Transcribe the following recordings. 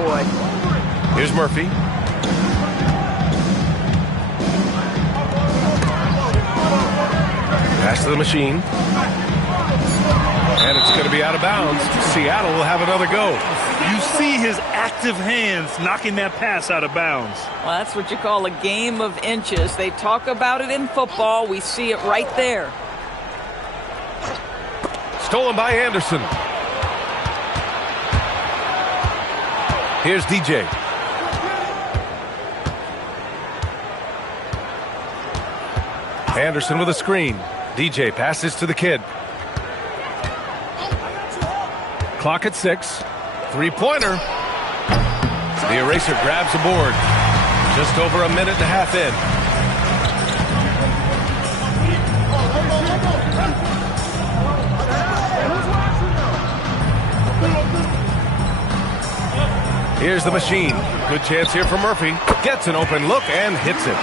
boy. Here's Murphy. Pass to the machine. And it's going to be out of bounds. Seattle will have another go. You see his active hands knocking that pass out of bounds. Well, that's what you call a game of inches. They talk about it in football. We see it right there. Stolen by Anderson. Here's DJ. Anderson with a screen. DJ passes to the kid. Clock at 6. Three-pointer. The eraser grabs the board. Just over a minute and a half in. Here's the machine. Good chance here for Murphy. Gets an open look and hits it.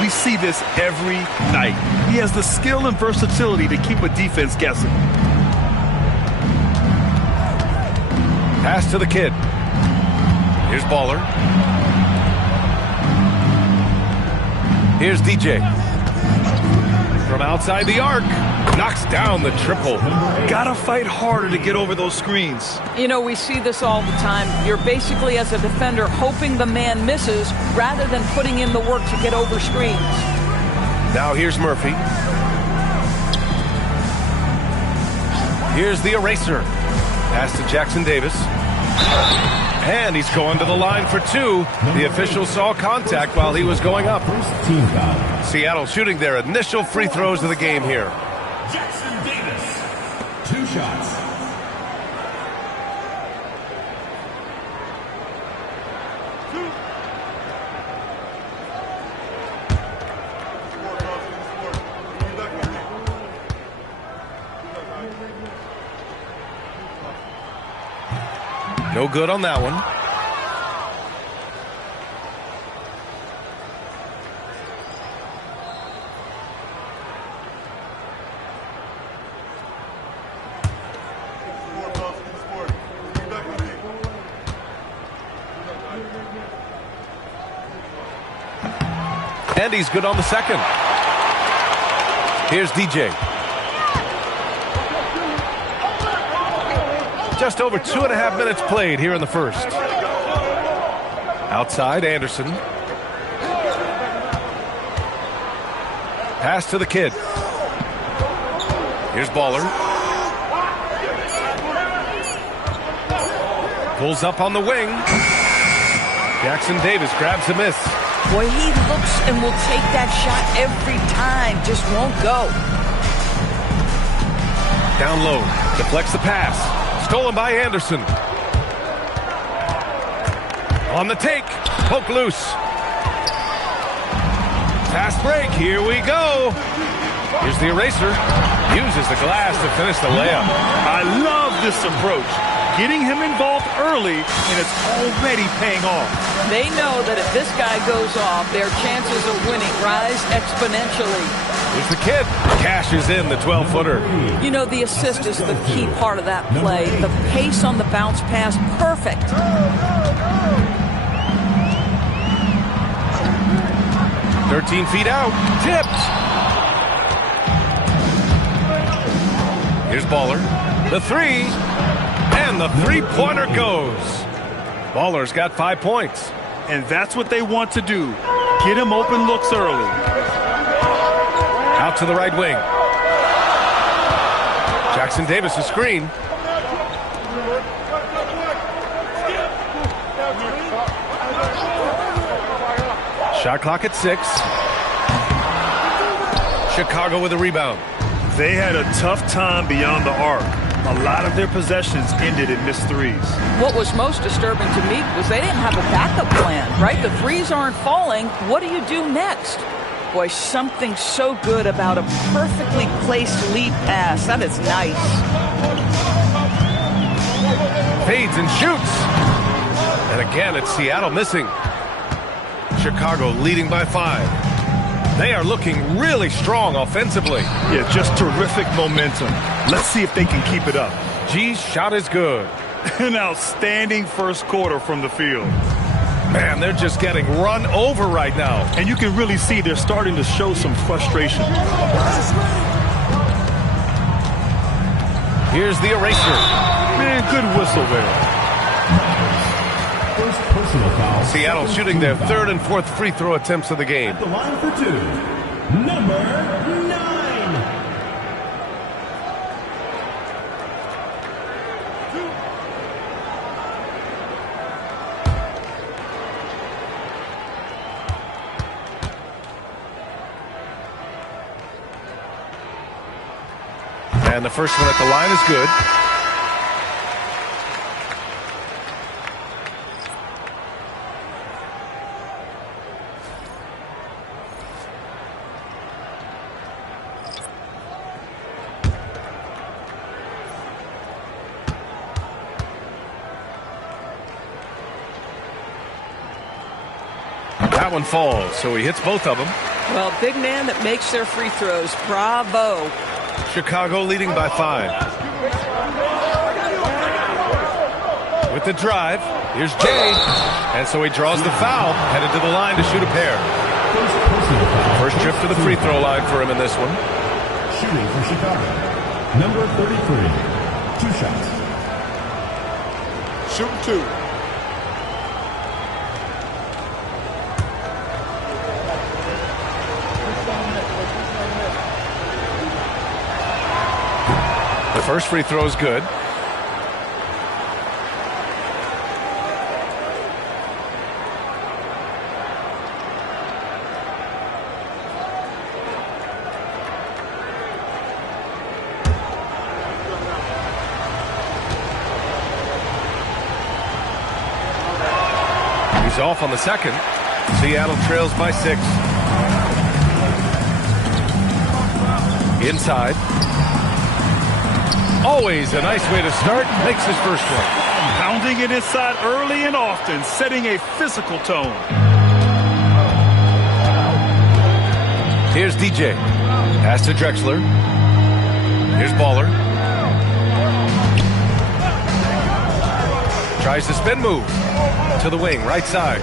We see this every night. He has the skill and versatility to keep a defense guessing. Pass to the kid. Here's Baller. Here's DJ. From outside the arc. Knocks down the triple. Gotta fight harder to get over those screens. You know, we see this all the time. You're basically, as a defender, hoping the man misses rather than putting in the work to get over screens. Now here's Murphy. Here's the eraser. Pass to Jackson Davis. And he's going to the line for 2. The official saw contact while he was going up. Seattle shooting their initial free throws of the game here. Jackson Davis, 2 shots. No good on that one. And he's good on the second. Here's DJ. Just over 2.5 minutes played here in the first. Outside, Anderson. Pass to the kid. Here's Baller. Pulls up on the wing. Jackson Davis grabs a miss. Boy, he looks and will take that shot every time. Just won't go. Down low. Deflects the pass. Stolen by Anderson. On the take. Poke loose. Fast break. Here we go. Here's the eraser. Uses the glass to finish the layup. I love this approach. Getting him involved early, and it's already paying off. They know that if this guy goes off, their chances of winning rise exponentially. Here's the kid. Cashes in the 12-footer. You know, the assist is the key part of that play. The pace on the bounce pass, perfect. 13 feet out. Tipped. Here's Baller. The 3. And the three-pointer goes. Baller's got 5 points. And that's what they want to do. Get him open looks early. Out to the right wing. Jackson Davis a screen. Shot clock at 6. Chicago with a rebound. They had a tough time beyond the arc. A lot of their possessions ended in missed threes. What was most disturbing to me was they didn't have a backup plan, right? The threes aren't falling. What do you do next? Boy, something so good about a perfectly placed lead pass. That is nice. Fades and shoots. And again, it's Seattle missing. Chicago leading by 5. They are looking really strong offensively. Yeah, just terrific momentum. Let's see if they can keep it up. G's shot is good. An outstanding first quarter from the field. Man, they're just getting run over right now. And you can really see they're starting to show some frustration. Here's the eraser. Man, good whistle there. First personal foul. Seattle shooting their third and fourth free throw attempts of the game. The line for two. Number 9. And the first one at the line is good. That one falls, so he hits both of them. Well, big man that makes their free throws. Bravo. Chicago leading by 5. With the drive, here's Jay. And so he draws the foul, headed to the line to shoot a pair. First trip to the free throw line for him in this one. Shooting for Chicago. Number 33. 2 shots. Shooting 2. The first free throw is good. He's off on the second. Seattle trails by 6. Inside. Always a nice way to start. Makes his first one. Pounding it inside early and often, setting a physical tone. Here's DJ. Pass to Drexler. Here's Baller. Tries the spin move. To the wing, right side.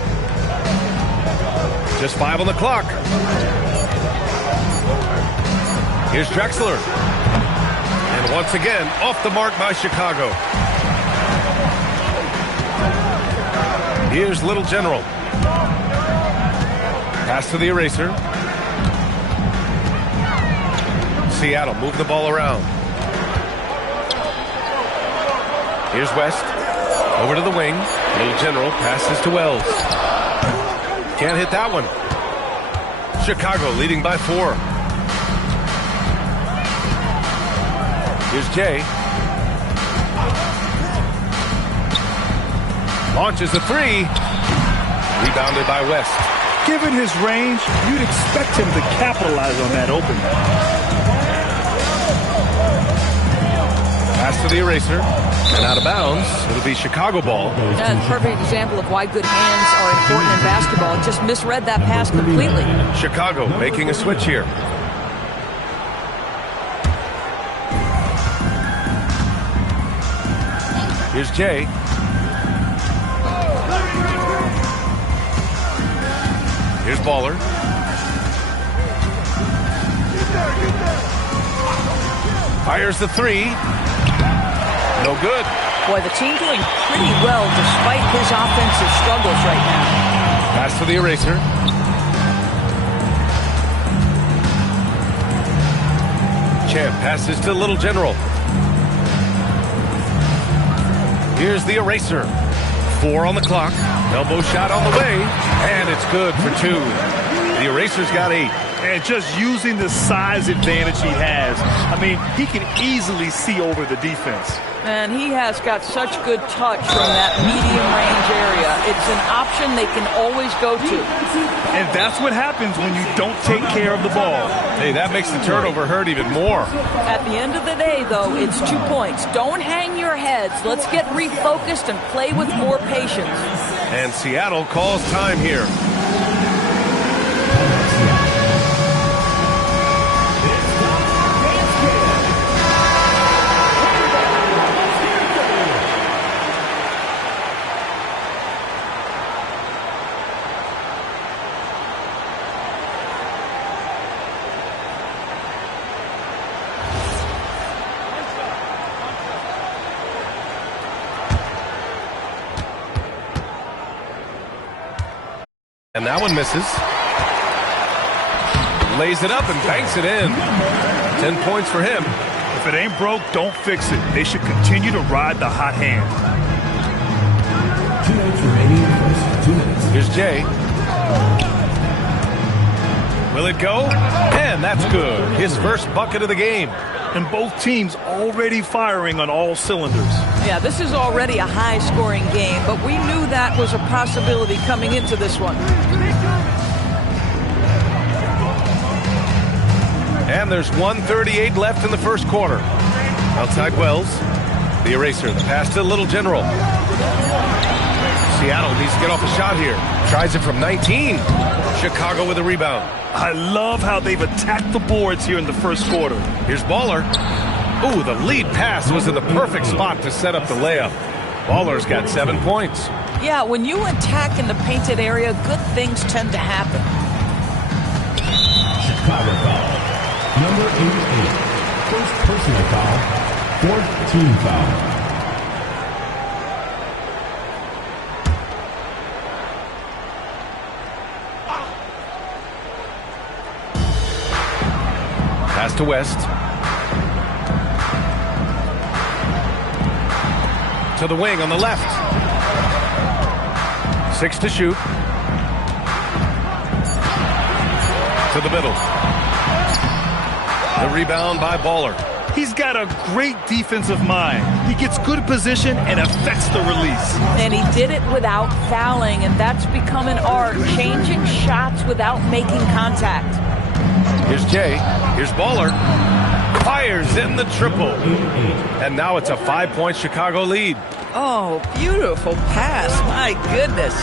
Just 5 on the clock. Here's Drexler. And once again, off the mark by Chicago. Here's Little General. Pass to the eraser. Seattle move the ball around. Here's West. Over to the wing. Little General passes to Wells. Can't hit that one. Chicago leading by 4. Here's Jay. Launches a 3. Rebounded by West. Given his range, you'd expect him to capitalize on that opening. Pass to the eraser. And out of bounds. It'll be Chicago ball. That's a perfect example of why good hands are important in basketball. Just misread that pass completely. Chicago making a switch here. Here's Jay. Here's Baller. Fires the 3. No good. Boy, the team doing pretty well despite his offensive struggles right now. Pass to the eraser. Champ passes to Little General. Here's the eraser. 4 on the clock. Elbow shot on the way. And it's good for 2. The eraser's got 8. And just using the size advantage he has, I mean, he can easily see over the defense. And he has got such good touch from that medium range area. It's an option they can always go to. And that's what happens when you don't take care of the ball. Hey, that makes the turnover hurt even more. At the end of the day, though, it's 2 points. Don't hang your heads. Let's get refocused and play with more patience. And Seattle calls time here. And that one misses. Lays it up and banks it in. 10 points for him. If it ain't broke, don't fix it. They should continue to ride the hot hand. 2 minutes remaining. First 2 minutes. Here's Jay. Will it go? And that's good. His first bucket of the game. And both teams already firing on all cylinders. Yeah, this is already a high-scoring game, but we knew that was a possibility coming into this one. And there's 1:38 left in the first quarter. Outside Wells. The eraser. The pass to Little General. Seattle needs to get off a shot here. Tries it from 19. Chicago with a rebound. I love how they've attacked the boards here in the first quarter. Here's Baller. Ooh, the lead pass was in the perfect spot to set up the layup. Baller's got 7 points. Yeah, when you attack in the painted area, good things tend to happen. Chicago foul. Number 88. First personal foul. Fourth team foul. Pass to West. To the wing on the left. 6 to shoot. To the middle. The rebound by Baller. He's got a great defensive mind. He gets good position and affects the release. And he did it without fouling, and that's become an art, changing shots without making contact. Here's Jay. Here's Baller. Fires in the triple. And now it's a 5-point Chicago lead. Oh, beautiful pass. My goodness.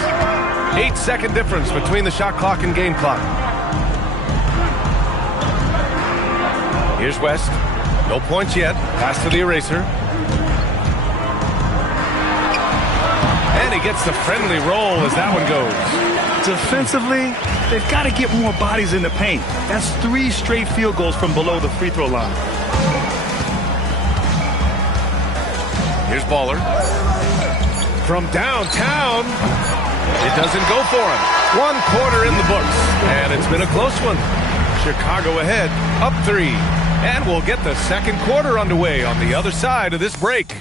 8-second difference between the shot clock and game clock. Here's West. No points yet. Pass to the eraser. And he gets the friendly roll as that one goes. Defensively, they've got to get more bodies in the paint. That's 3 straight field goals from below the free throw line. Here's Baller. From downtown. It doesn't go for him. 1 quarter in the books. And it's been a close one. Chicago ahead, up 3. And we'll get the second quarter underway on the other side of this break.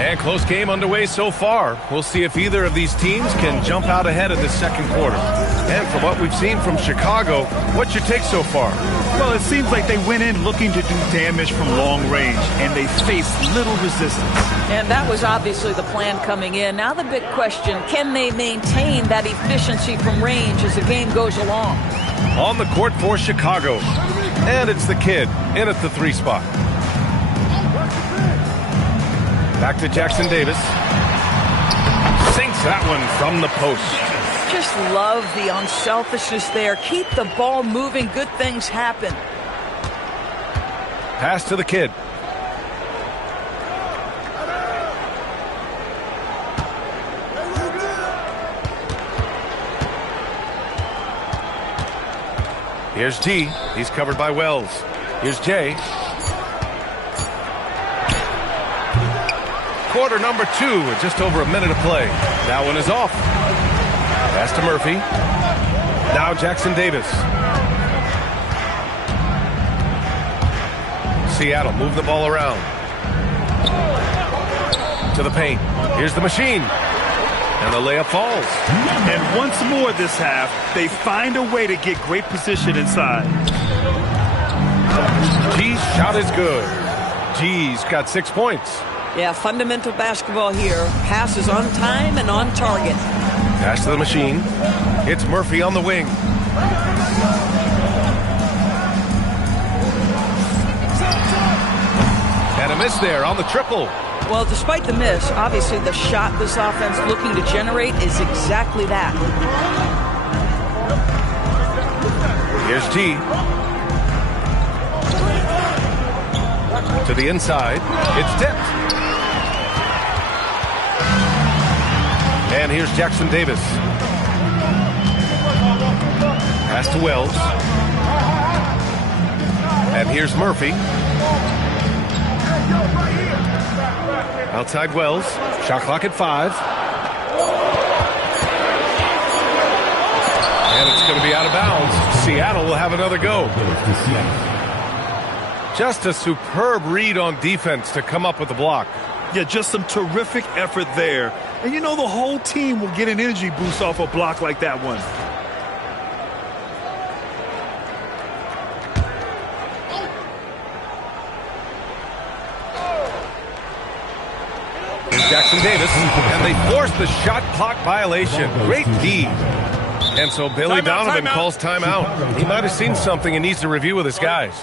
And close game underway so far. We'll see if either of these teams can jump out ahead of the second quarter. And from what we've seen from Chicago, what's your take so far? Well, it seems like they went in looking to do damage from long range, and they faced little resistance. And that was obviously the plan coming in. Now the big question, can they maintain that efficiency from range as the game goes along? On the court for Chicago. And it's the kid in at the 3 spot. Back to Jackson Davis. Sinks that one from the post. Just love the unselfishness there. Keep the ball moving. Good things happen. Pass to the kid. Here's T. He's covered by Wells. Here's Jay. Quarter number 2 with just over a minute of play. That one is off. Pass to Murphy. Now Jackson Davis. Seattle move the ball around. To the paint. Here's the machine. And the layup falls. And once more this half, they find a way to get great position inside. G's shot is good. G's got 6 points. Yeah, fundamental basketball here. Passes on time and on target. Pass to the machine. It's Murphy on the wing. And a miss there on the triple. Well, despite the miss, obviously the shot this offense looking to generate is exactly that. Here's T. To the inside. It's tipped. And And here's Jackson Davis. Pass to Wells. And here's Murphy. Outside Wells. Shot clock at 5. And it's going to be out of bounds. Seattle will have another go. Just a superb read on defense to come up with the block. Yeah, just some terrific effort there. And you know the whole team will get an energy boost off a block like that one. Here's Jackson Davis, and they force the shot clock violation. Great D. And so Billy Donovan calls timeout. He might have seen something and needs to review with his guys.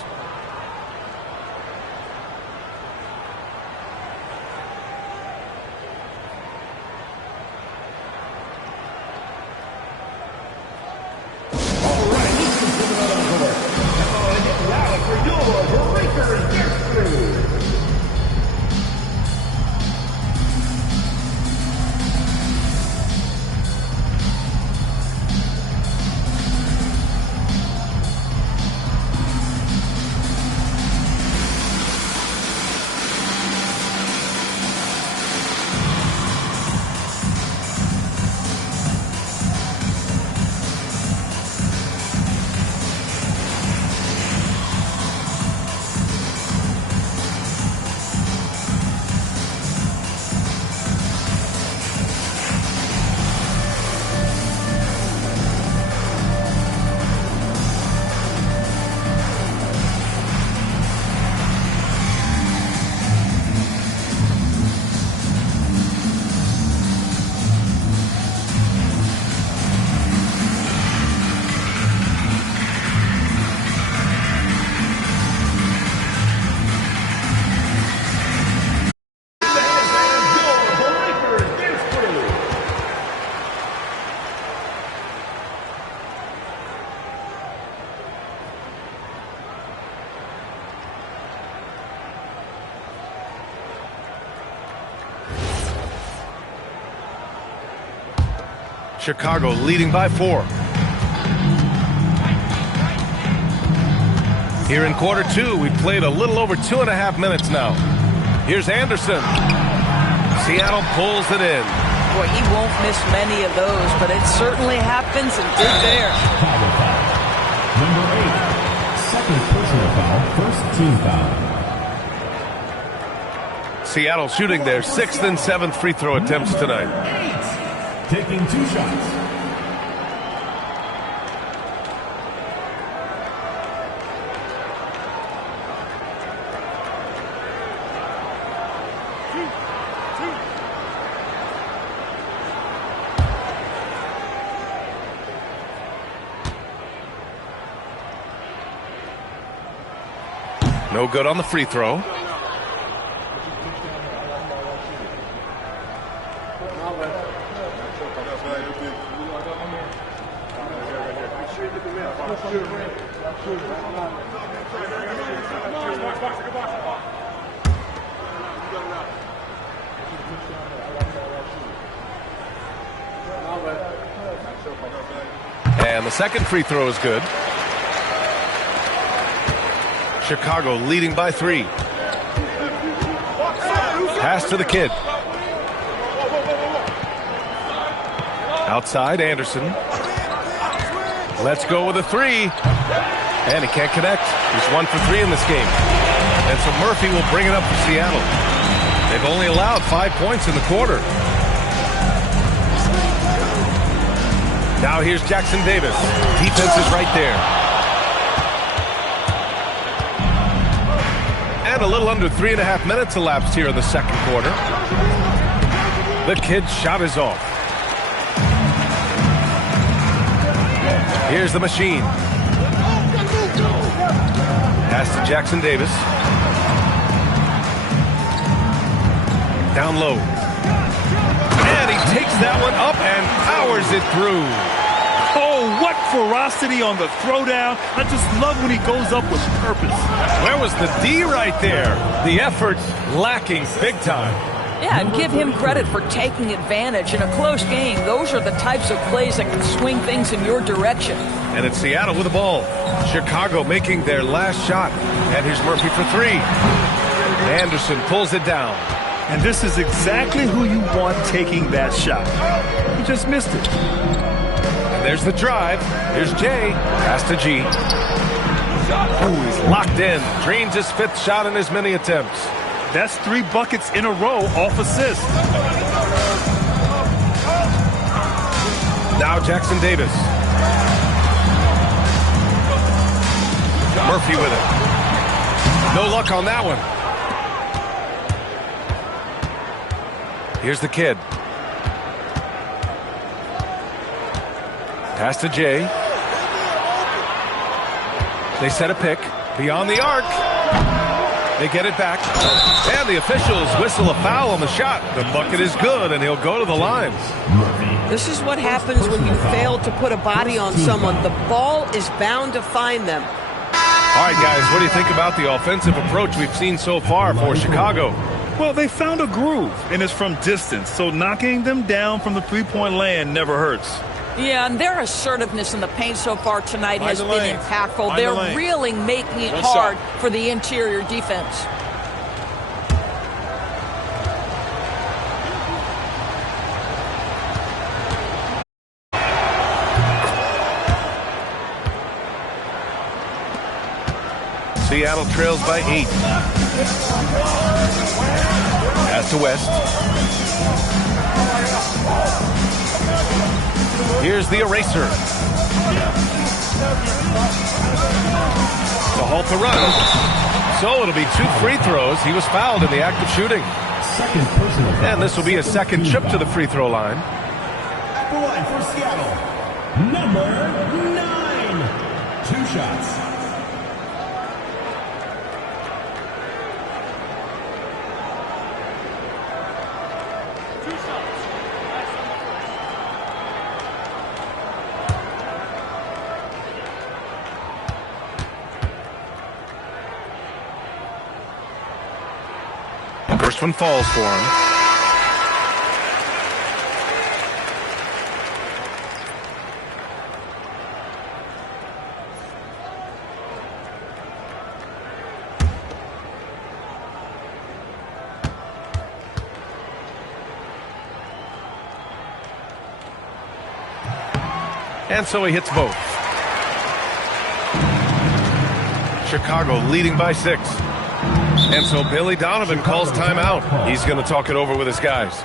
Chicago leading by 4. Here in quarter 2, we've played a little over 2.5 minutes now. Here's Anderson. Seattle pulls it in. Boy, he won't miss many of those, but it certainly happens and did there. Number 8, second personal foul, first team foul. Seattle shooting their 6th and 7th free throw attempts tonight. Taking 2 shots. No good on the free throw. And the second free throw is good. Chicago leading by 3. Pass to the kid. Outside, Anderson. Let's go with a 3. And he can't connect. He's 1 for 3 in this game. And so Murphy will bring it up for Seattle. They've only allowed 5 points in the quarter. Now here's Jackson Davis. Defense is right there. And a little under 3.5 minutes elapsed here in the second quarter. The kid's shot is off. Here's the machine. Pass to Jackson Davis. Down low. And he takes that one up and powers it through. Oh, what ferocity on the throwdown. I just love when he goes up with purpose. Where was the D right there? The effort's lacking big time. Yeah, and give him credit for taking advantage. In a close game, those are the types of plays that can swing things in your direction. And it's Seattle with the ball. Chicago making their last shot. And here's Murphy for three. Anderson pulls it down. And this is exactly who you want taking that shot. He just missed it. And there's the drive. Here's Jay. Pass to G. Oh, he's locked in. Dreams his fifth shot in as many attempts. That's 3 buckets in a row off assist. Now Jackson Davis. Murphy with it. No luck on that one. Here's the kid. Pass to Jay. They set a pick. Beyond the arc. They get it back. And the officials whistle a foul on the shot. The bucket is good, and he'll go to the line. This is what happens when you fail to put a body on someone. The ball is bound to find them. All right, guys, what do you think about the offensive approach we've seen so far for Chicago? Well, they found a groove, and it's from distance, so knocking them down from the three-point land never hurts. Yeah, and their assertiveness in the paint so far tonight has been impactful. They're really making it hard for the interior defense. Seattle trails by 8. Pass to West. Here's the eraser. To halt the run. So it'll be 2 free throws. He was fouled in the act of shooting. And this will be a second trip to the free throw line. At the line for Seattle, number 9. 2 shots. First one falls for him. And so he hits both. Chicago leading by 6. And so Billy Donovan calls timeout. He's going to talk it over with his guys.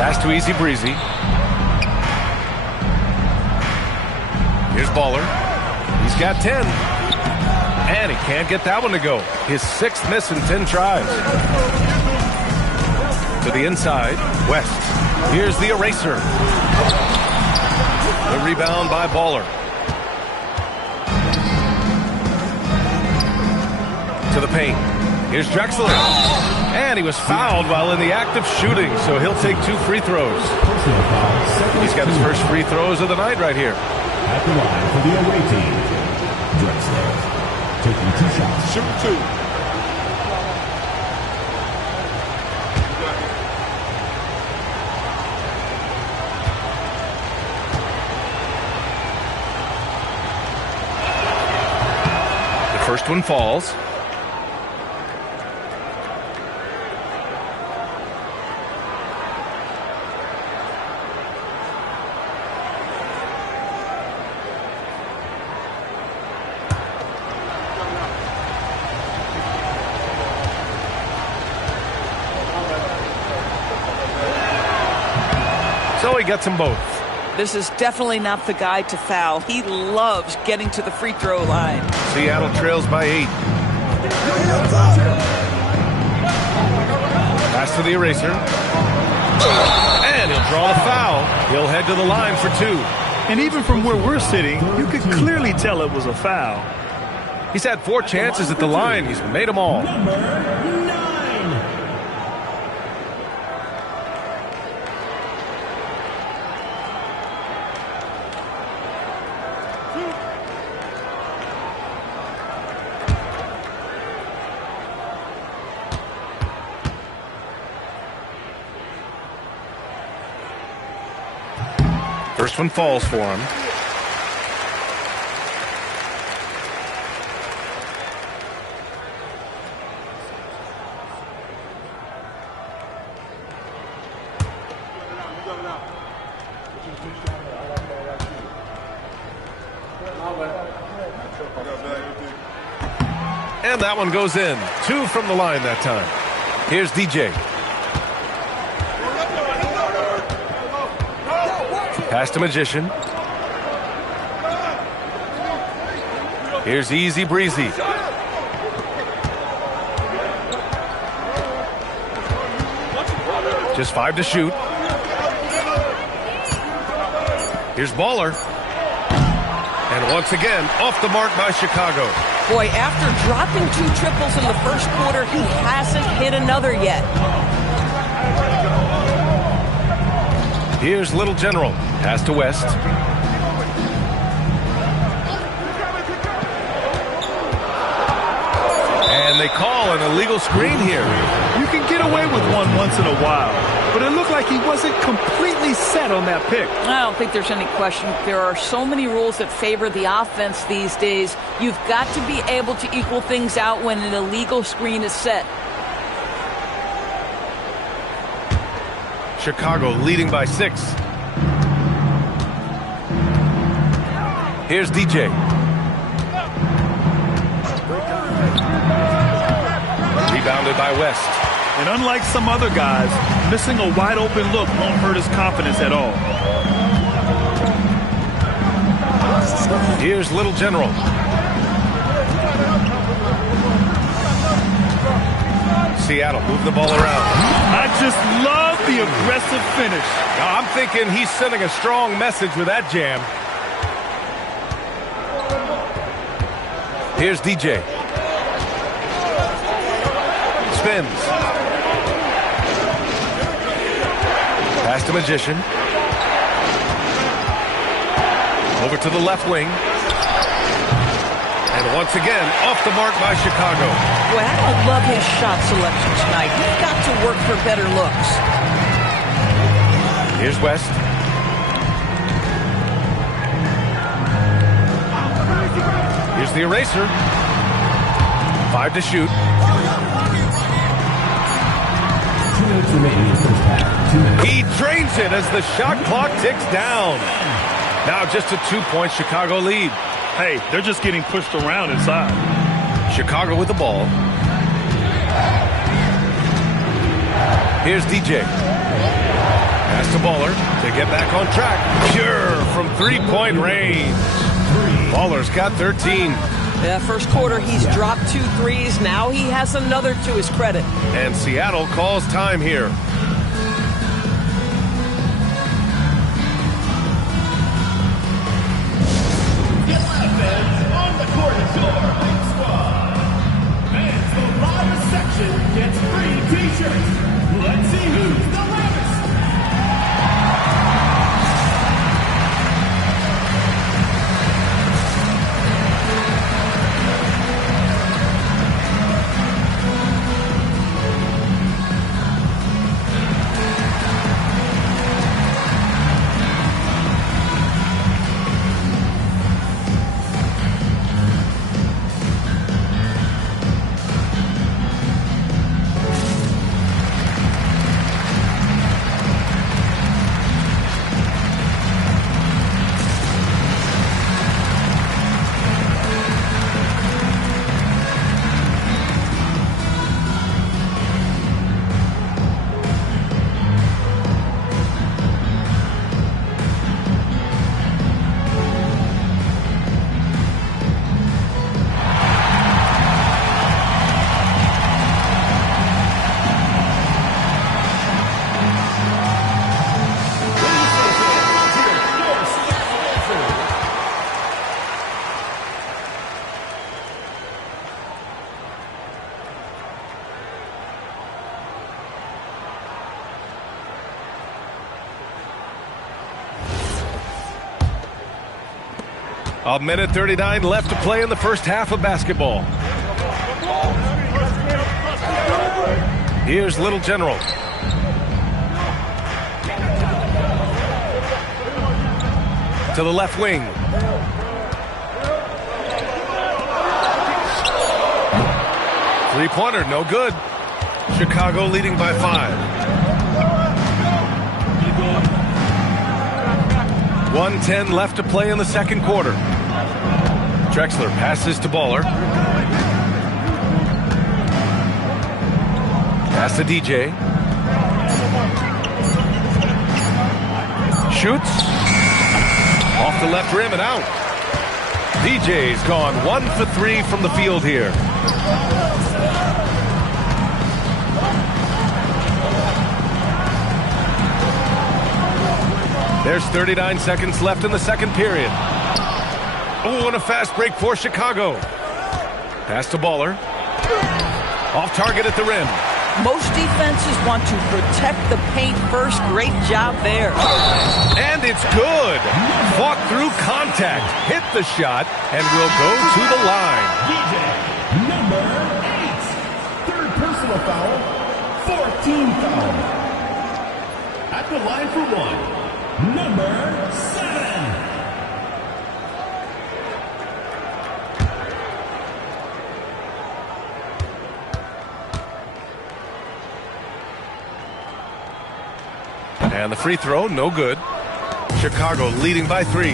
Pass to Easy Breezy. Here's Baller. He's got 10. And he can't get that one to go. His 6th miss in 10 tries. To the inside, West. Here's the eraser. The rebound by Baller. To the paint. Here's Drexler. And he was fouled while in the act of shooting, so he'll take 2 free throws. He's got his first free throws of the night right here. At the line for the away team, Drexler taking 2 shots. Shoot 2. The first one falls. So he gets them both. This is definitely not the guy to foul. He loves getting to the free throw line. Seattle trails by 8. Pass to the eraser. And he'll draw the foul. He'll head to the line for 2. And even from where we're sitting, you could clearly tell it was a foul. He's had 4 chances at the line. He's made them all. First one falls for him. And that one goes in. 2 from the line that time. Here's DJ. Pass to Magician. Here's Easy Breezy. Just 5 to shoot. Here's Baller. And once again, off the mark by Chicago. Boy, after dropping 2 triples in the first quarter, he hasn't hit another yet. Here's Little General. Pass to West. And they call an illegal screen here. You can get away with one once in a while, but it looked like he wasn't completely set on that pick. I don't think there's any question. There are so many rules that favor the offense these days. You've got to be able to equal things out when an illegal screen is set. Chicago leading by 6. Here's DJ. Rebounded by West. And unlike some other guys, missing a wide open look won't hurt his confidence at all. Here's Little General. Seattle move the ball around. I just love the aggressive finish. Now, I'm thinking he's sending a strong message with that jam. Here's DJ. Spins. Pass to Magician. Over to the left wing. And once again, off the mark by Chicago. Boy, I don't love his shot selection tonight. He's got to work for better looks. Here's West. Here's the eraser. 5 to shoot. 2 minutes remaining in the first half. 2 minutes. He drains it as the shot clock ticks down. Now just a 2-point Chicago lead. Hey, they're just getting pushed around inside. Chicago with the ball. Here's DJ. Pass to Baller to get back on track. Pure from 3-point range. Baller's got 13. Yeah, first quarter, he's dropped 2 threes. Now he has another to his credit. And Seattle calls time here. Fans on the court is your big squad. Fans, the loudest section gets free t-shirts. Let's see who's the loudest. A minute 39 left to play in the first half of basketball. Here's Little General. To the left wing. Three-pointer, no good. Chicago leading by 5. 1:10 left to play in the second quarter. Drexler passes to Baller. Pass to DJ. Shoots. Off the left rim and out. DJ's gone 1 for 3 from the field here. There's 39 seconds left in the second period. Oh, and a fast break for Chicago. Pass to Baller. Off target at the rim. Most defenses want to protect the paint first. Great job there. And it's good. Fought through contact. Hit the shot and will go to the line. DJ, number 8. Third personal foul. 14 foul. At the line for 1. Number 7. And the free throw, no good. Chicago leading by 3.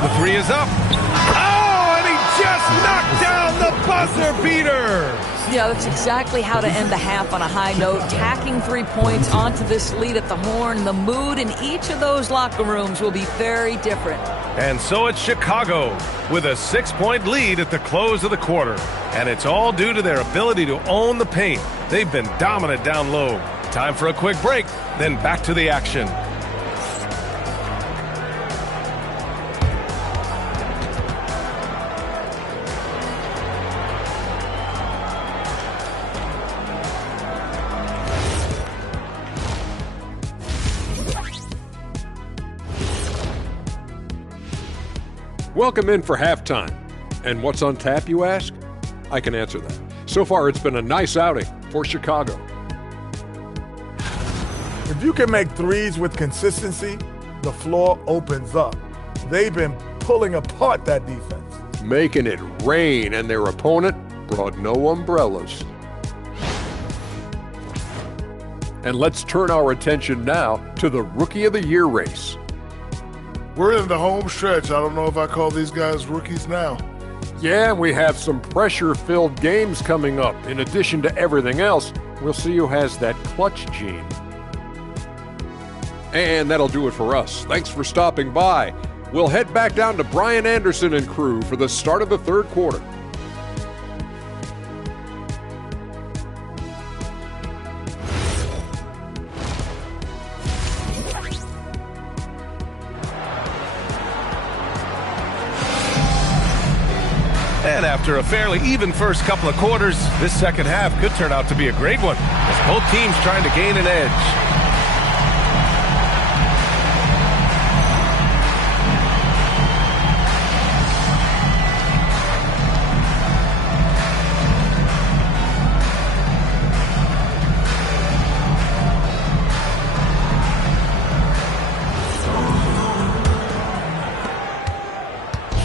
The 3 is up. Oh, and he just knocked down the buzzer beater. Yeah, that's exactly how to end the half on a high note. Tacking 3 points onto this lead at the horn. The mood in each of those locker rooms will be very different. And so it's Chicago with a 6-point lead at the close of the quarter. And it's all due to their ability to own the paint. They've been dominant down low. Time for a quick break, then back to the action. Welcome in for halftime. And what's on tap, you ask? I can answer that. So far, it's been a nice outing for Chicago. If you can make threes with consistency, the floor opens up. They've been pulling apart that defense. Making it rain, and their opponent brought no umbrellas. And let's turn our attention now to the Rookie of the Year race. We're in the home stretch. I don't know if I call these guys rookies now. Yeah, we have some pressure-filled games coming up. In addition to everything else, we'll see who has that clutch gene. And that'll do it for us. Thanks for stopping by. We'll head back down to Brian Anderson and crew for the start of the third quarter. And after a fairly even first couple of quarters, this second half could turn out to be a great one, as both teams trying to gain an edge.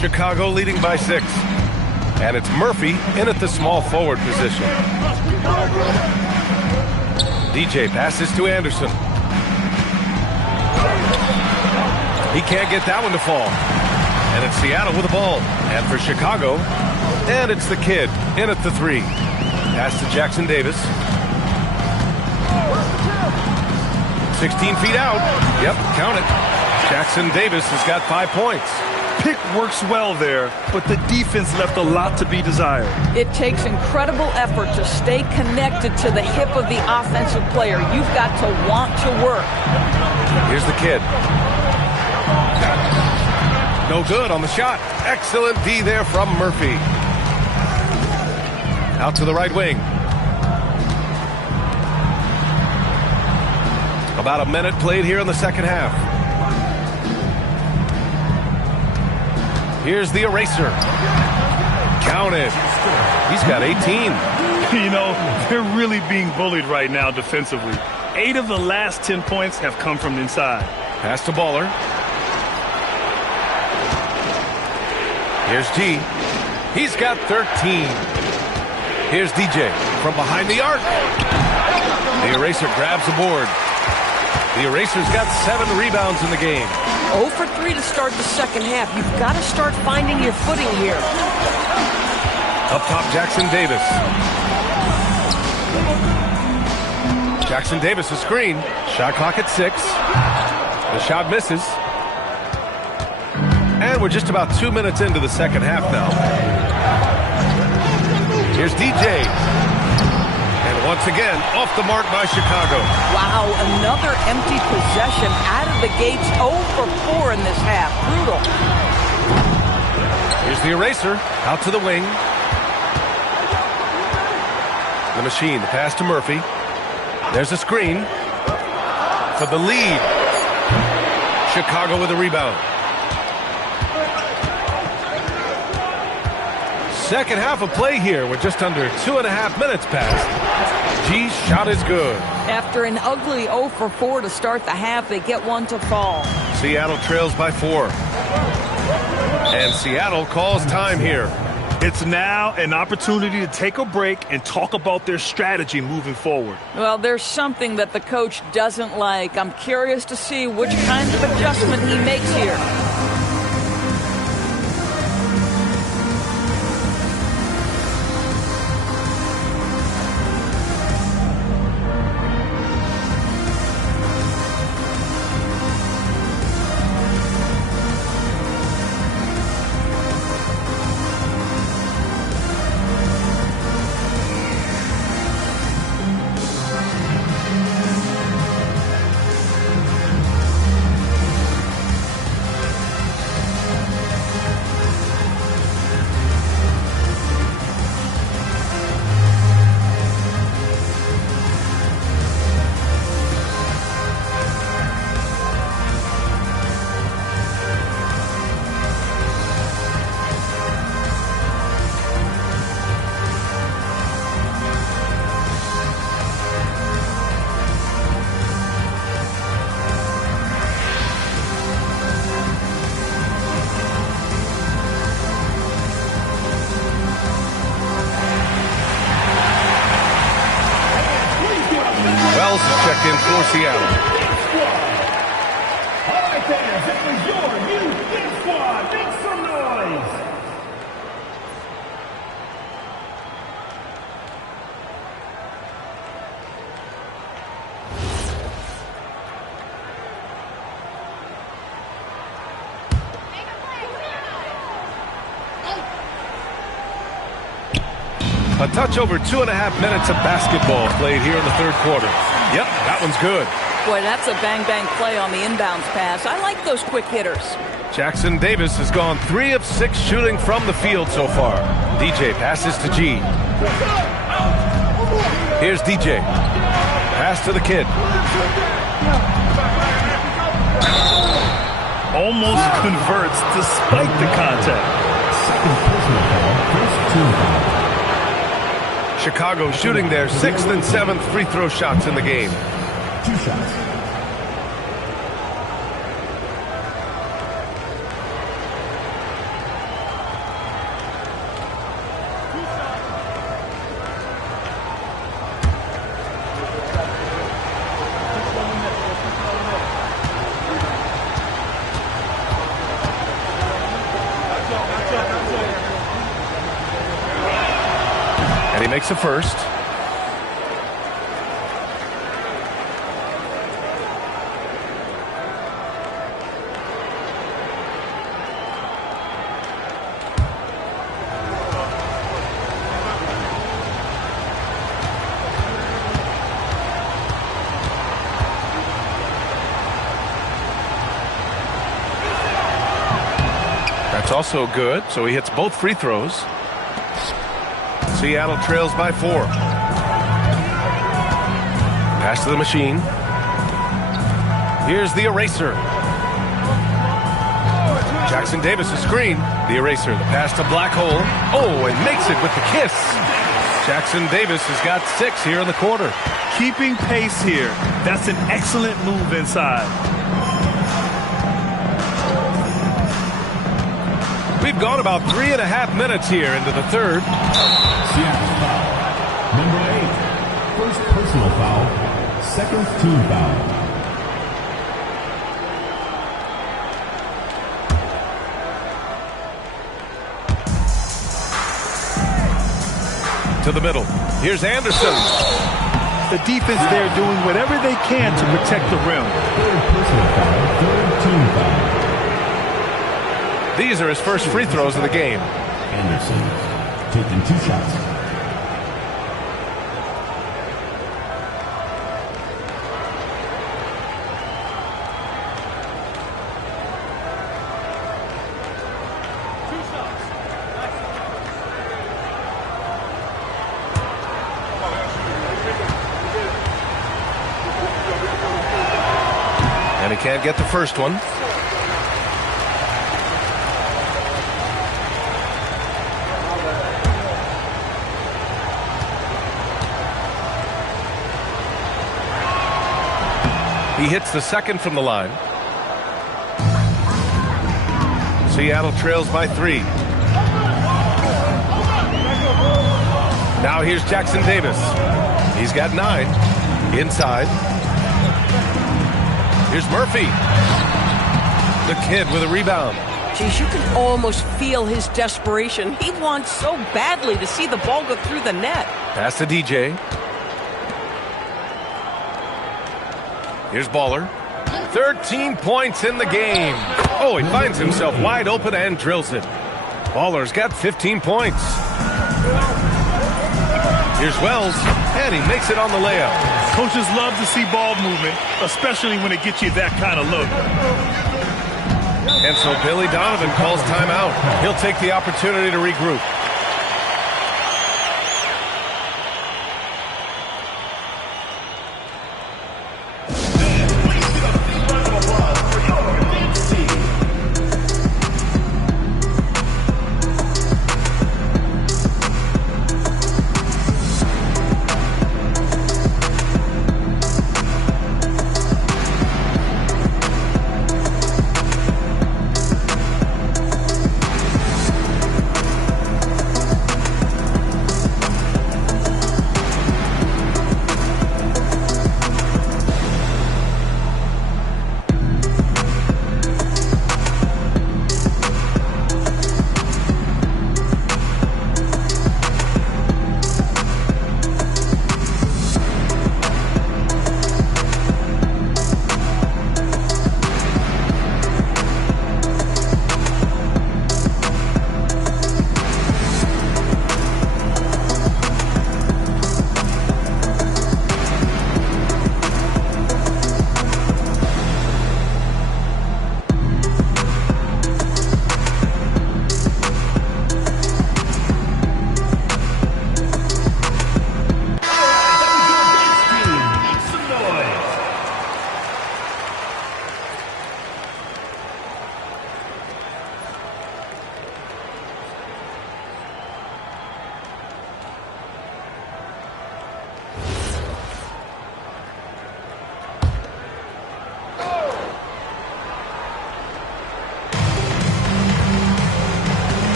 Chicago leading by 6. And it's Murphy in at the small forward position. DJ passes to Anderson. He can't get that one to fall. And it's Seattle with the ball. And for Chicago, and it's the kid in at the 3. Pass to Jackson Davis. 16 feet out. Yep, count it. Jackson Davis has got 5 points. Pick works well there, but the defense left a lot to be desired. It takes incredible effort to stay connected to the hip of the offensive player. You've got to want to work. Here's the kid. No good on the shot. Excellent D there from Murphy. Out to the right wing. About a minute played here in the second half. Here's the eraser. Count it. He's got 18. You know, they're really being bullied right now defensively. 8 of the last 10 points have come from inside. Pass to Baller. Here's G. He's got 13. Here's DJ from behind the arc. The eraser grabs the board. The eraser's got 7 rebounds in the game. 0 for 3 to start the second half. You've got to start finding your footing here. Up top, Jackson Davis. Jackson Davis, a screen. Shot clock at 6. The shot misses. And we're just about 2 minutes into the second half now. Here's DJ. And once again, off the mark by Chicago. Wow, another empty possession out of the gates. 0 for 4 in this half. Brutal. Here's the eraser. Out to the wing. The machine. The pass to Murphy. There's a screen for the lead. Chicago with a rebound. Second half of play here. We're just under 2.5 minutes past. G's shot is good. After an ugly 0 for 4 to start the half, they get one to fall. Seattle trails by 4. And Seattle calls time here. It's now an opportunity to take a break and talk about their strategy moving forward. Well, there's something that the coach doesn't like. I'm curious to see which kind of adjustment he makes here. Wells is checked in for Seattle. fans, it was your UBA squad. Make some noise. A touch over 2.5 minutes of basketball played here in the third quarter. Yep, that one's good. Boy, that's a bang-bang play on the inbounds pass. I like those quick hitters. Jackson Davis has gone 3 of 6 shooting from the field so far. DJ passes to G. Here's DJ. Pass to the kid. Almost converts despite the contact. Chicago shooting their 6th and 7th free throw shots in the game. 2 shots. And he makes the first. That's also good, so he hits both free throws. Seattle trails by 4. Pass to the machine. Here's the eraser. Jackson Davis, a screen. The eraser, the pass to Black Hole. Oh, and makes it with the kiss. Jackson Davis has got 6 here in the quarter. Keeping pace here. That's an excellent move inside. We've gone about 3.5 minutes here into the third. Seattle foul. Number 8. First personal foul. Second team foul. To the middle. Here's Anderson. The defense there doing whatever they can to protect the rim. Third personal foul. Third team foul. These are his first free throws of the game. Anderson taking 2 shots. And he can't get the first one. He hits the second from the line. Seattle trails by 3. Now here's Jackson Davis. He's got 9. Inside. Here's Murphy. The kid with a rebound. Geez, you can almost feel his desperation. He wants so badly to see the ball go through the net. Pass to DJ. Here's Baller. 13 points in the game. Oh, he finds himself wide open and drills it. Baller's got 15 points. Here's Wells, and he makes it on the layup. Coaches love to see ball movement, especially when it gets you that kind of look. And so Billy Donovan calls timeout. He'll take the opportunity to regroup.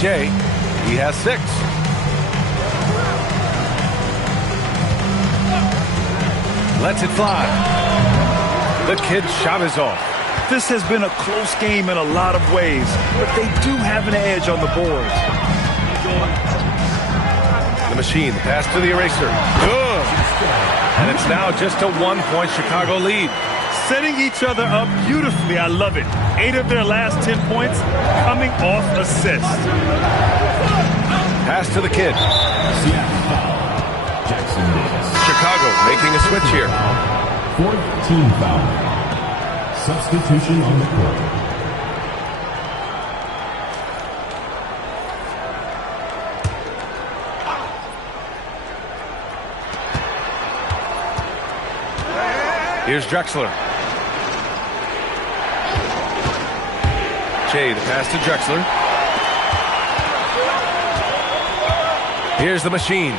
Jay. He has 6. Lets it fly. The kid's shot is off. This has been a close game in a lot of ways, but they do have an edge on the boards. The machine, pass to the eraser. Good. And it's now just a 1-point Chicago lead. Setting each other up beautifully. I love it. 8 of their last 10 points coming off assists. Pass to the kid. Chicago making a switch here. 4th team foul. Substitution on the court. Here's Drexler. Jay, the pass to Drexler. Here's the machine.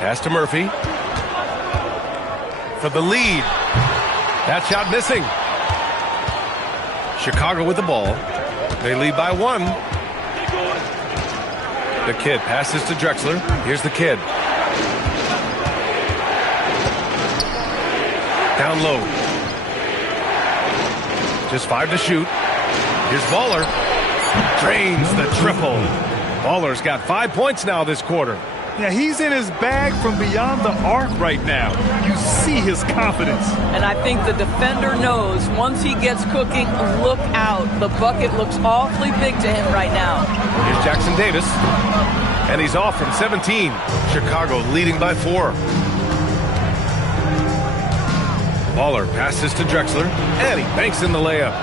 Pass to Murphy. For the lead. That shot missing. Chicago with the ball. They lead by 1. The kid passes to Drexler. Here's the kid. Down low. Just 5 to shoot. Here's Baller. Drains the triple. Baller's got 5 points now this quarter. Yeah, he's in his bag from beyond the arc right now. You see his confidence. And I think the defender knows once he gets cooking, look out. The bucket looks awfully big to him right now. Here's Jackson Davis. And he's off from 17. Chicago leading by 4. Baller passes to Drexler. And he banks in the layup.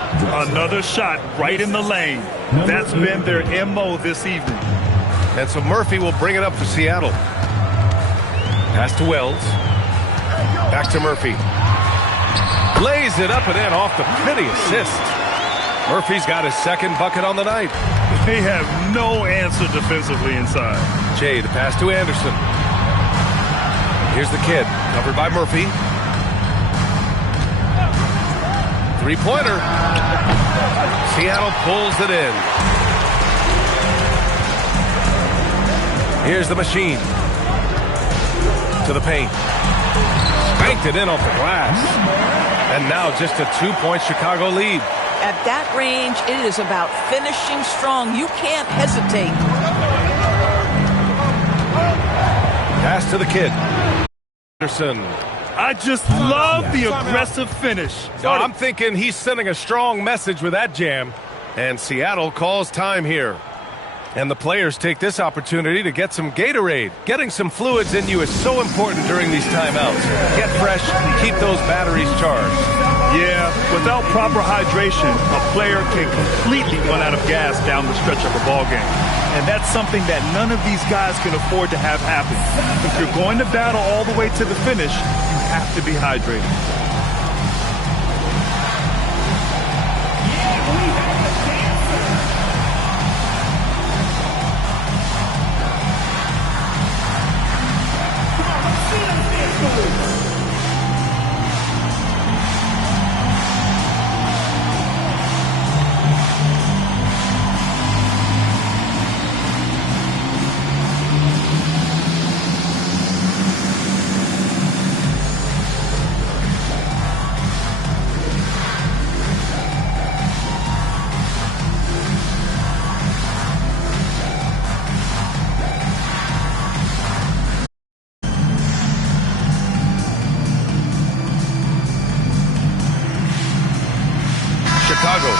Another shot right in the lane. That's been their MO this evening. And so Murphy will bring it up for Seattle. Pass to Wells. Back to Murphy. Lays it up and in off the pretty assist. Murphy's got his 2nd bucket on the night. They have no answer defensively inside. Jay, the pass to Anderson. Here's the kid, covered by Murphy. 3-pointer. Seattle pulls it in. Here's the machine. To the paint. Spanked it in off the glass. And now just a 2-point Chicago lead. At that range, it is about finishing strong. You can't hesitate. Pass to the kid. Anderson. I just love the aggressive finish. No, I'm thinking he's sending a strong message with that jam. And Seattle calls time here. And the players take this opportunity to get some Gatorade. Getting some fluids in you is so important during these timeouts. Get fresh, keep those batteries charged. Yeah, without proper hydration, a player can completely run out of gas down the stretch of a ball game. And that's something that none of these guys can afford to have happen. If you're going to battle all the way to the finish, you have to be hydrated.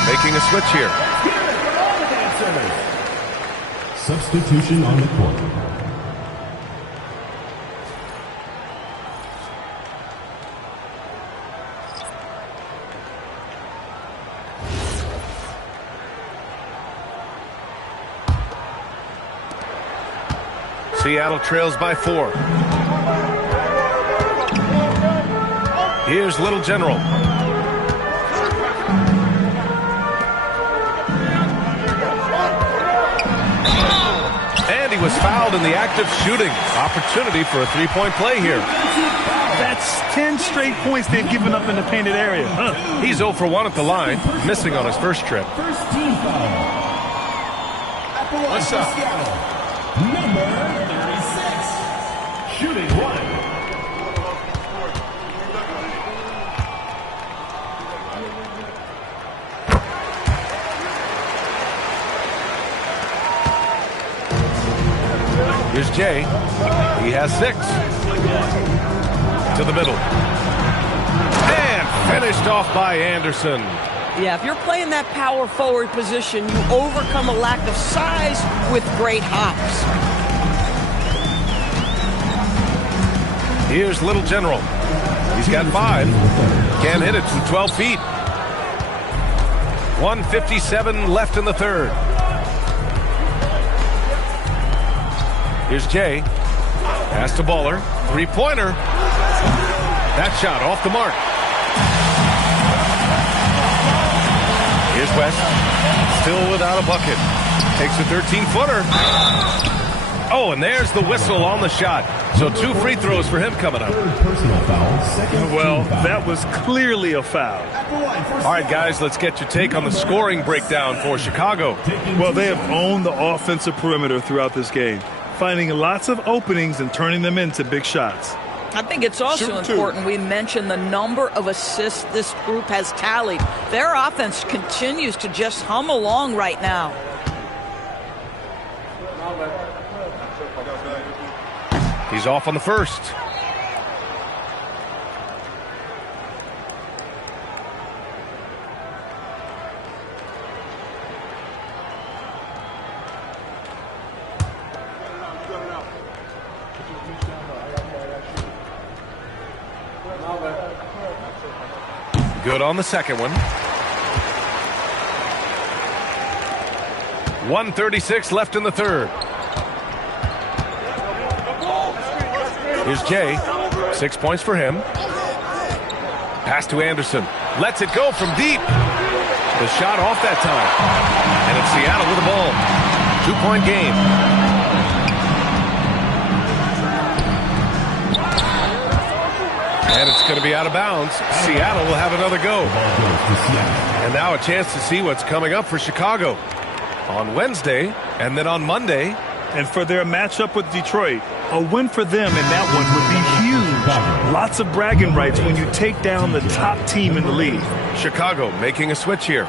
Making a switch here. Substitution on the court. Seattle trails by 4. Here's Little General. And he was fouled in the act of shooting. Opportunity for a 3-point play here. That's 10 straight points they've given up in the painted area. He's 0 for 1 at the line, missing on his first trip. First team foul. What's up? Number 36. Shooting one. Here's Jay. He has 6. To the middle. And finished off by Anderson. Yeah, if you're playing that power forward position, you overcome a lack of size with great hops. Here's Little General. He's got 5. Can't hit it from 12 feet. 1:57 left in the third. Here's Jay. Pass to Baller. 3-pointer. That shot off the mark. Here's West. Still without a bucket. Takes a 13-footer. Oh, and there's the whistle on the shot. So 2 free throws for him coming up. Personal foul. Second Well, team foul. that was clearly a foul. All right, guys, let's get your take on the scoring breakdown for Chicago. Well, they have owned the offensive perimeter throughout this game, finding lots of openings and turning them into big shots. I think it's also important we mention the number of assists this group has tallied. Their offense continues to just hum along right now. He's off on the first. Good on the second one. 1:36 left in the third. Here's Jay. 6 points for him. Pass to Anderson. Lets it go from deep. The shot off that time. And it's Seattle with the ball. 2-point game. And it's going to be out of bounds. Seattle will have another go. And now a chance to see what's coming up for Chicago on Wednesday and then on Monday. And for their matchup with Detroit, a win for them in that one would be huge. Lots of bragging rights when you take down the top team in the league. Chicago making a switch here.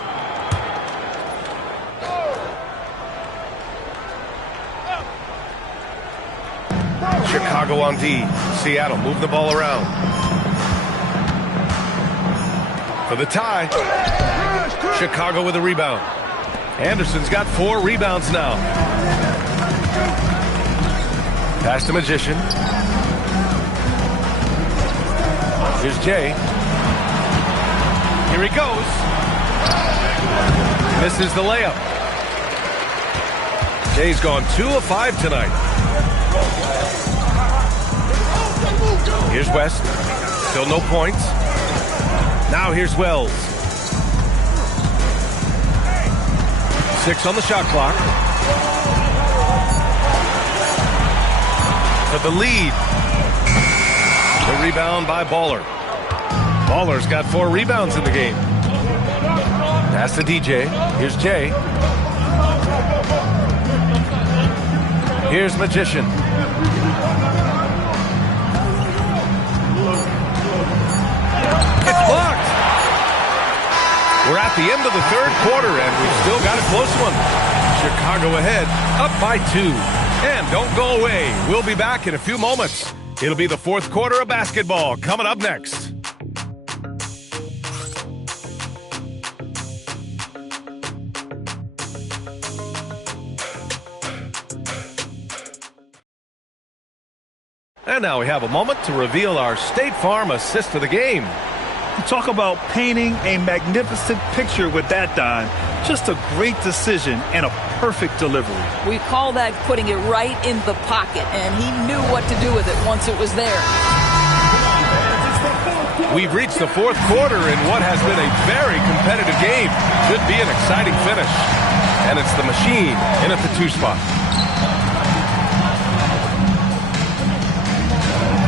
Chicago on D. Seattle move the ball around. For the tie. Chicago with a rebound. Anderson's got 4 rebounds now. Pass to Magician. Here's Jay. Here he goes. Misses the layup. Jay's gone 2 of 5 tonight. Here's West. Still no points. Now here's Wells. 6 on the shot clock. For the lead. The rebound by Baller. Baller's got 4 rebounds in the game. Pass to DJ. Here's Jay. Here's Magician. It's blocked. We're at the end of the third quarter, and we've still got a close one. Chicago ahead, up by 2. And don't go away. We'll be back in a few moments. It'll be the fourth quarter of basketball coming up next. And now we have a moment to reveal our State Farm assist of the game. Talk about painting a magnificent picture with that, Don. Just a great decision and a perfect delivery. We call that putting it right in the pocket, and he knew what to do with it once it was there. We've reached the fourth quarter in what has been a very competitive game. Should be an exciting finish. And it's the Machine in at the 2 spot.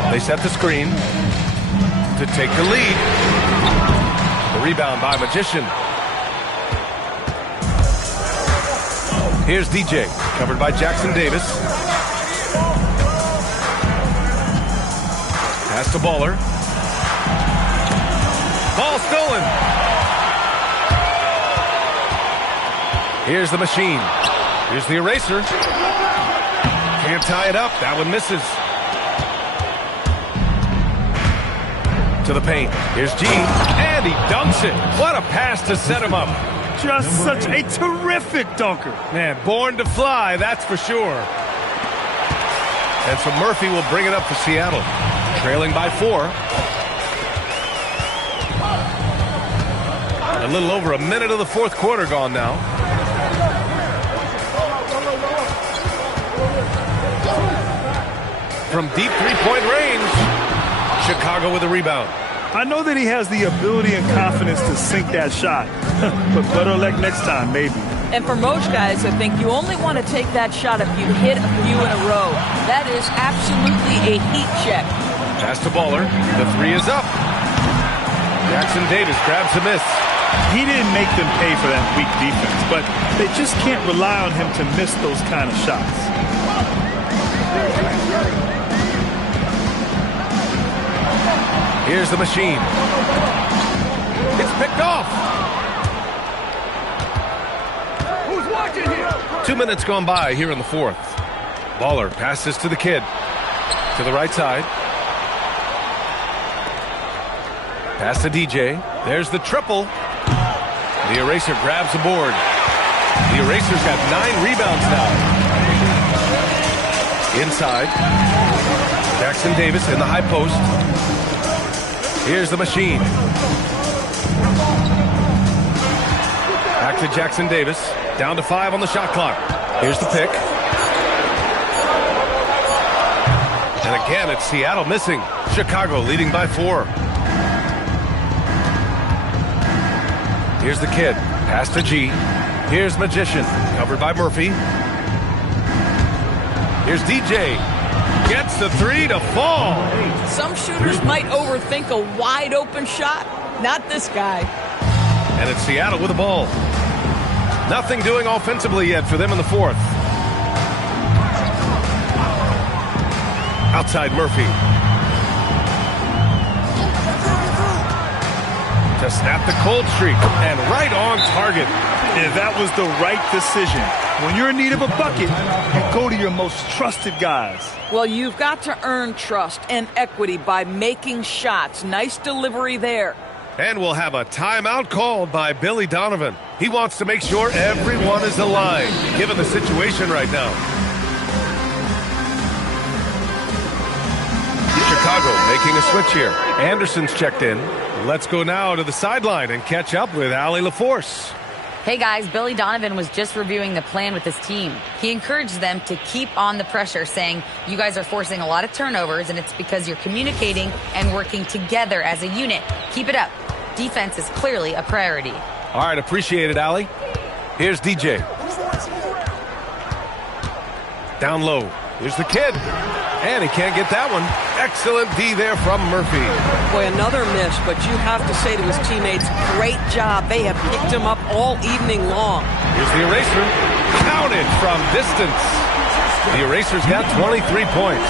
They set the screen. to take the lead. The rebound by Magician. Here's DJ, covered by Jackson Davis. Pass to Baller. Ball stolen. Here's the Machine. Here's the Eraser. Can't tie it up. That one misses. To the paint. Here's G. And he dunks it. What a pass to set him up. Just such a terrific dunker. Man, born to fly, that's for sure. And so Murphy will bring it up for Seattle. Trailing by 4. A little over a minute of the fourth quarter gone now. From deep three-point range, Chicago with a rebound. I know that he has the ability and confidence to sink that shot, but better luck next time, maybe. And for most guys, I think you only want to take that shot if you hit a few in a row. That is absolutely a heat check. Pass to Baller. The 3 is up. Jackson Davis grabs the miss. He didn't make them pay for that weak defense, but they just can't rely on him to miss those kind of shots. Here's the Machine. It's picked off. Who's watching here? 2 minutes gone by here in the fourth. Baller passes to the kid. To the right side. Pass to DJ. There's the triple. The Eraser grabs the board. The Eraser's got 9 rebounds now. Inside. Jackson Davis in the high post. Here's the Machine. Back to Jackson Davis. Down to 5 on the shot clock. Here's the pick. And again, it's Seattle missing. Chicago leading by 4. Here's the kid. Pass to G. Here's Magician. Covered by Murphy. Here's DJ. Gets the 3 to fall. Some shooters might overthink a wide open shot. Not this guy. And it's Seattle with the ball. Nothing doing offensively yet for them in the fourth. Outside Murphy. To snap the cold streak. And right on target. And that was the right decision. When you're in need of a bucket, you go to your most trusted guys. Well, you've got to earn trust and equity by making shots. Nice delivery there. And we'll have a timeout called by Billy Donovan. He wants to make sure everyone is aligned, given the situation right now. Chicago making a switch here. Anderson's checked in. Let's go now to the sideline and catch up with Allie LaForce. Hey guys, Billy Donovan was just reviewing the plan with his team. He encouraged them to keep on the pressure, saying, you guys are forcing a lot of turnovers, and it's because you're communicating and working together as a unit. Keep it up. Defense is clearly a priority. All right, appreciate it, Allie. Here's DJ. Down low. Here's the kid. And he can't get that one. Excellent D there from Murphy. Boy, another miss, but you have to say to his teammates, great job. They have picked him up all evening long. Here's the Eraser. Counted from distance. The Eraser's got 23 points.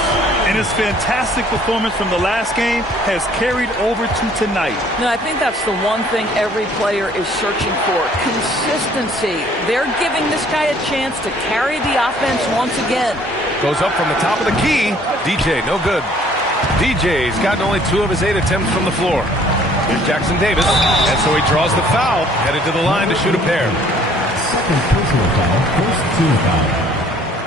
And his fantastic performance from the last game has carried over to tonight. No, I think that's the one thing every player is searching for. Consistency. They're giving this guy a chance to carry the offense once again. Goes up from the top of the key. DJ, no good. DJ's gotten only 2 of his 8 attempts from the floor. Here's Jackson Davis. And so he draws the foul, headed to the line to shoot a pair. Second personal foul, first team foul.